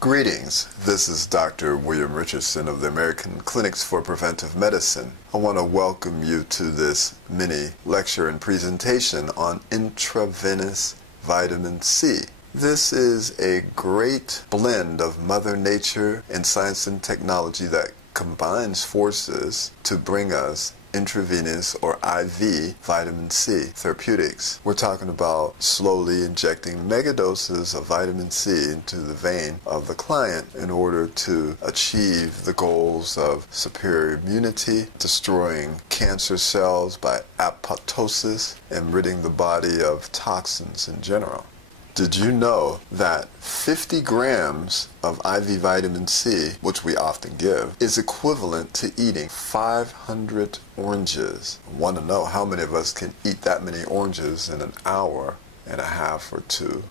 Greetings, this is Dr. William Richardson of the American Clinics for Preventive Medicine. I want to welcome you to this mini lecture and presentation on intravenous vitamin C. This is a great blend of Mother Nature and science and technology that combines forces to bring us intravenous or IV vitamin C therapeutics. We're talking about slowly injecting megadoses of vitamin C into the vein of the client in order to achieve the goals of superior immunity, destroying cancer cells by apoptosis, and ridding the body of toxins in general. Did you know that 50 grams of IV vitamin C, which we often give, is equivalent to eating 500 oranges? I want to know how many of us can eat that many oranges in an hour and a half or two.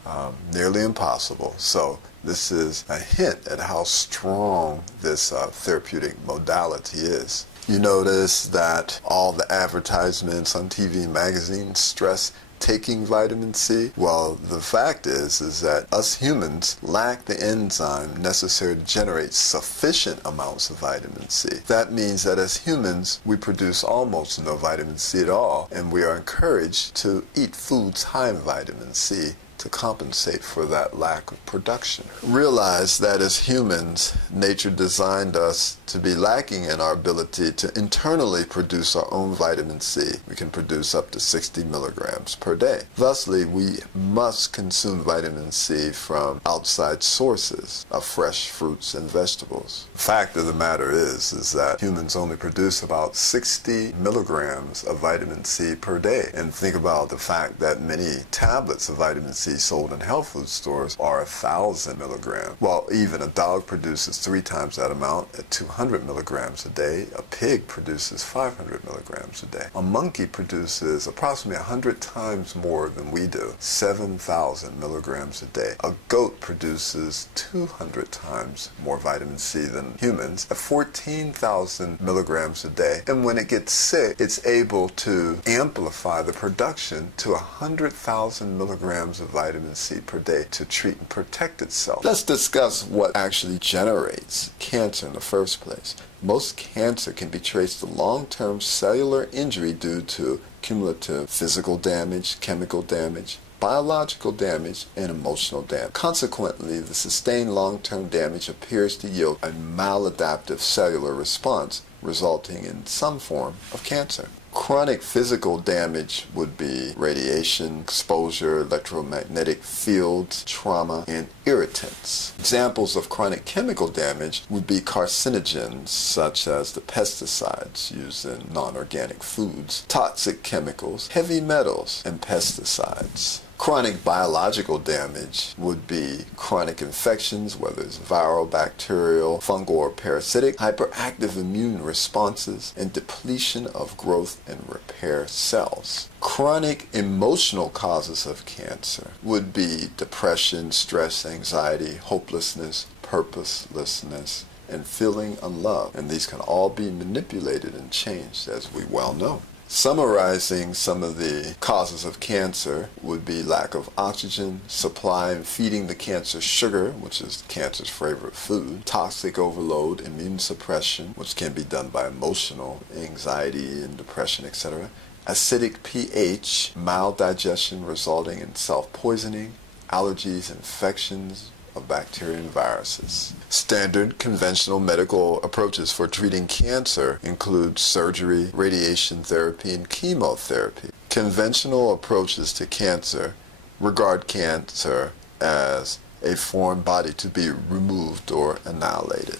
Nearly impossible. So this is a hint at how strong this therapeutic modality is. You notice that all the advertisements on TV and magazines stress taking vitamin C? Well, the fact is that us humans lack the enzyme necessary to generate sufficient amounts of vitamin C. That means that as humans, we produce almost no vitamin C at all, and we are encouraged to eat foods high in vitamin C to compensate for that lack of production. Realize that as humans, nature designed us to be lacking in our ability to internally produce our own vitamin C. We can produce up to 60 milligrams per day. Thusly, we must consume vitamin C from outside sources of fresh fruits and vegetables. The fact of the matter is that humans only produce about 60 milligrams of vitamin C per day. And think about the fact that many tablets of vitamin C sold in health food stores are 1,000 milligrams. While even a dog produces 3 times that amount at 200 milligrams a day, a pig produces 500 milligrams a day. A monkey produces approximately 100 times more than we do, 7,000 milligrams a day. A goat produces 200 times more vitamin C than humans at 14,000 milligrams a day. And when it gets sick, it's able to amplify the production to 100,000 milligrams of vitamin C per day to treat and protect itself. Let's discuss what actually generates cancer in the first place. Most cancer can be traced to long-term cellular injury due to cumulative physical damage, chemical damage, biological damage, and emotional damage. Consequently, the sustained long-term damage appears to yield a maladaptive cellular response, resulting in some form of cancer. Chronic physical damage would be radiation, exposure, electromagnetic fields, trauma, and irritants. Examples of chronic chemical damage would be carcinogens, such as the pesticides used in non-organic foods, toxic chemicals, heavy metals, and pesticides. Chronic biological damage would be chronic infections, whether it's viral, bacterial, fungal, or parasitic, hyperactive immune responses, and depletion of growth and repair cells. Chronic emotional causes of cancer would be depression, stress, anxiety, hopelessness, purposelessness, and feeling unloved. And these can all be manipulated and changed, as we well know. Summarizing some of the causes of cancer would be lack of oxygen supply and feeding the cancer sugar, which is cancer's favorite food, toxic overload, immune suppression, which can be done by emotional anxiety and depression, etc., acidic pH, maldigestion resulting in self-poisoning, allergies, infections of bacteria and viruses. Standard conventional medical approaches for treating cancer include surgery, radiation therapy, and chemotherapy. Conventional approaches to cancer regard cancer as a foreign body to be removed or annihilated.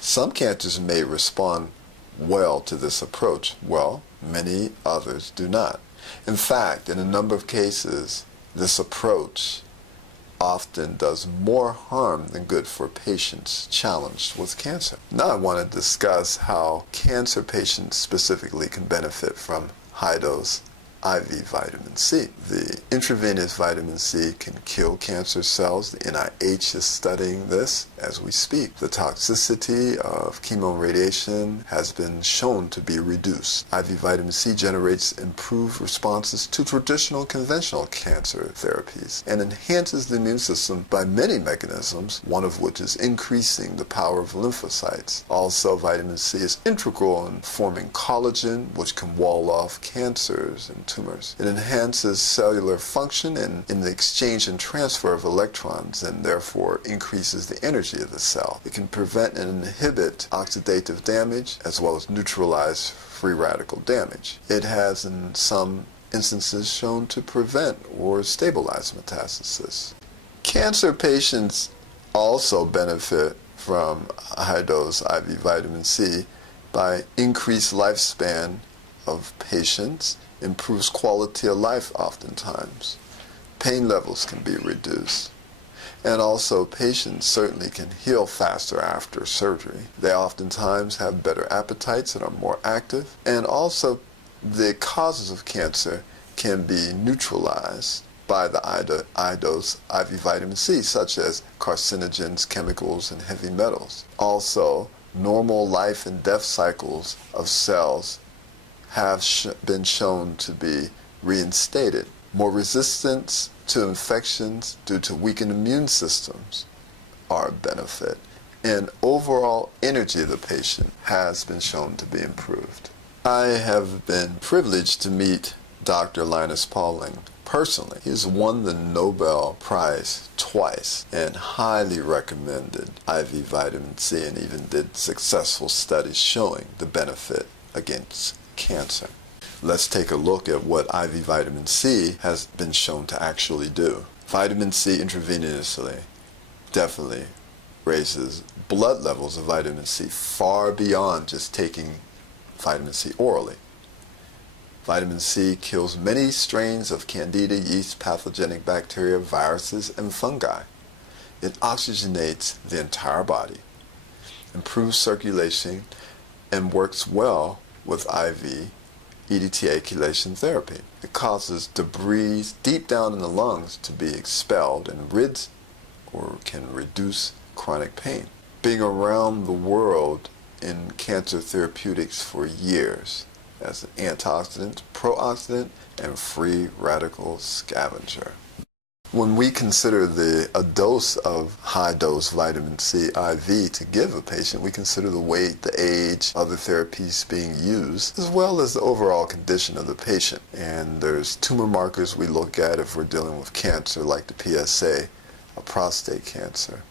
Some cancers may respond well to this approach, while many others do not. In fact, in a number of cases, this approach often does more harm than good for patients challenged with cancer. Now I want to discuss how cancer patients specifically can benefit from high-dose IV vitamin C. The intravenous vitamin C can kill cancer cells. The NIH is studying this as we speak. The toxicity of chemoradiation has been shown to be reduced. IV vitamin C generates improved responses to traditional conventional cancer therapies and enhances the immune system by many mechanisms, one of which is increasing the power of lymphocytes. Also, vitamin C is integral in forming collagen, which can wall off cancers and tumors. It enhances cellular function and in the exchange and transfer of electrons, and therefore increases the energy of the cell. It can prevent and inhibit oxidative damage as well as neutralize free radical damage. It has in some instances shown to prevent or stabilize metastasis. Cancer patients also benefit from high-dose IV vitamin C by increased lifespan of patients, improves quality of life oftentimes. Pain levels can be reduced. And also patients certainly can heal faster after surgery. They oftentimes have better appetites and are more active. And also the causes of cancer can be neutralized by the high-dose IV vitamin C, such as carcinogens, chemicals, and heavy metals. Also, normal life and death cycles of cells have been shown to be reinstated. More resistance to infections due to weakened immune systems are a benefit. And overall energy of the patient has been shown to be improved. I have been privileged to meet Dr. Linus Pauling personally. He's won the Nobel Prize twice and highly recommended IV vitamin C and even did successful studies showing the benefit against cancer. Let's take a look at what IV vitamin C has been shown to actually do. Vitamin C intravenously definitely raises blood levels of vitamin C far beyond just taking vitamin C orally. Vitamin C kills many strains of candida, yeast, pathogenic bacteria, viruses, and fungi. It oxygenates the entire body, improves circulation, and works well with IV EDTA chelation therapy. It causes debris deep down in the lungs to be expelled and rids or can reduce chronic pain. Being around the world in cancer therapeutics for years as an antioxidant, pro-oxidant, and free radical scavenger. When we consider a dose of high-dose vitamin C IV to give a patient, we consider the weight, the age, other therapies being used, as well as the overall condition of the patient. And there's tumor markers we look at if we're dealing with cancer, like the PSA, a prostate cancer,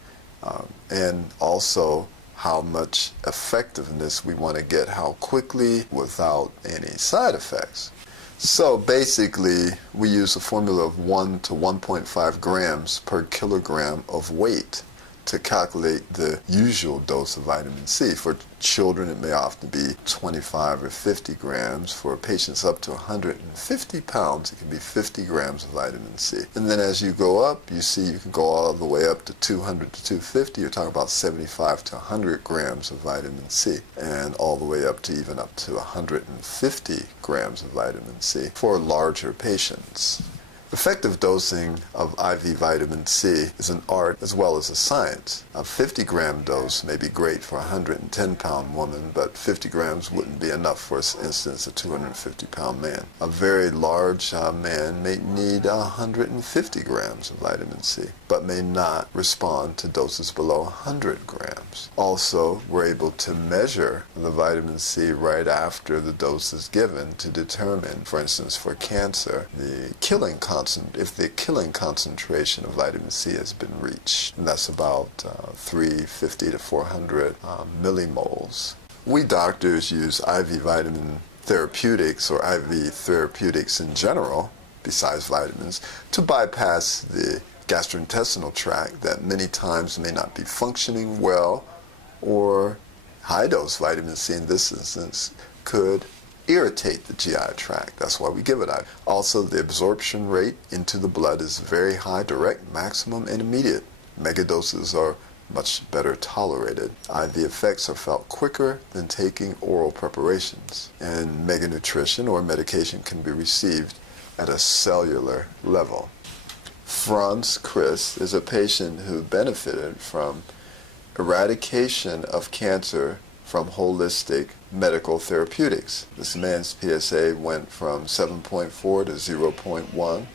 and also how much effectiveness we want to get, how quickly, without any side effects. So basically, we use a formula of 1 to 1.5 grams per kilogram of weight to calculate the usual dose of vitamin C. For children, it may often be 25 or 50 grams. For patients up to 150 pounds, it can be 50 grams of vitamin C. And then as you go up, you see you can go all the way up to 200 to 250. You're talking about 75 to 100 grams of vitamin C, and all the way up to even up to 150 grams of vitamin C for larger patients. Effective dosing of IV vitamin C is an art as well as a science. A 50-gram dose may be great for a 110-pound woman, but 50 grams wouldn't be enough for, for instance, a 250-pound man. A very large man may need 150 grams of vitamin C, but may not respond to doses below 100 grams. Also, we're able to measure the vitamin C right after the dose is given to determine, for instance, for cancer, if the killing concentration of vitamin C has been reached. And that's about 350 to 400 millimoles. We doctors use IV vitamin therapeutics or IV therapeutics in general, besides vitamins, to bypass the gastrointestinal tract that many times may not be functioning well, or high-dose vitamin C in this instance could irritate the GI tract. That's why we give it IV. Also, the absorption rate into the blood is very high, direct, maximum, and immediate. Megadoses are much better tolerated. IV effects are felt quicker than taking oral preparations, and mega nutrition or medication can be received at a cellular level. Franz Chris is a patient who benefited from eradication of cancer from holistic medical therapeutics. This man's PSA went from 7.4 to 0.1,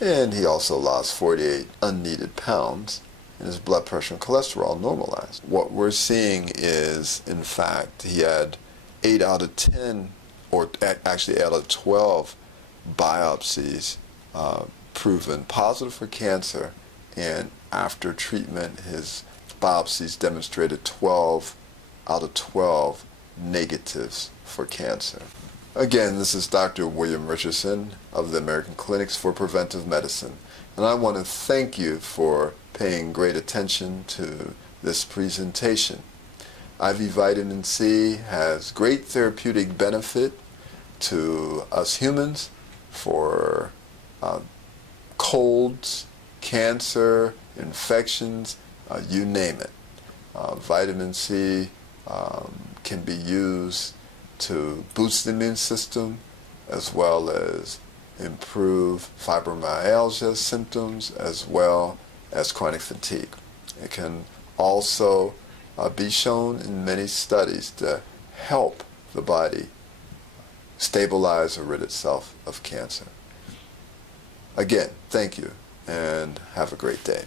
and he also lost 48 unneeded pounds, and his blood pressure and cholesterol normalized. What we're seeing is, in fact, he had 8 out of 10, or actually 8 out of 12 biopsies proven positive for cancer, and after treatment his biopsies demonstrated 12 out of 12 negatives for cancer. Again, this is Dr. William Richardson of the American Clinics for Preventive Medicine, and I want to thank you for paying great attention to this presentation. IV vitamin C has great therapeutic benefit to us humans for colds, cancer, infections, you name it. Vitamin C can be used to boost the immune system as well as improve fibromyalgia symptoms as well as chronic fatigue. It can also be shown in many studies to help the body stabilize or rid itself of cancer. Again, thank you and have a great day.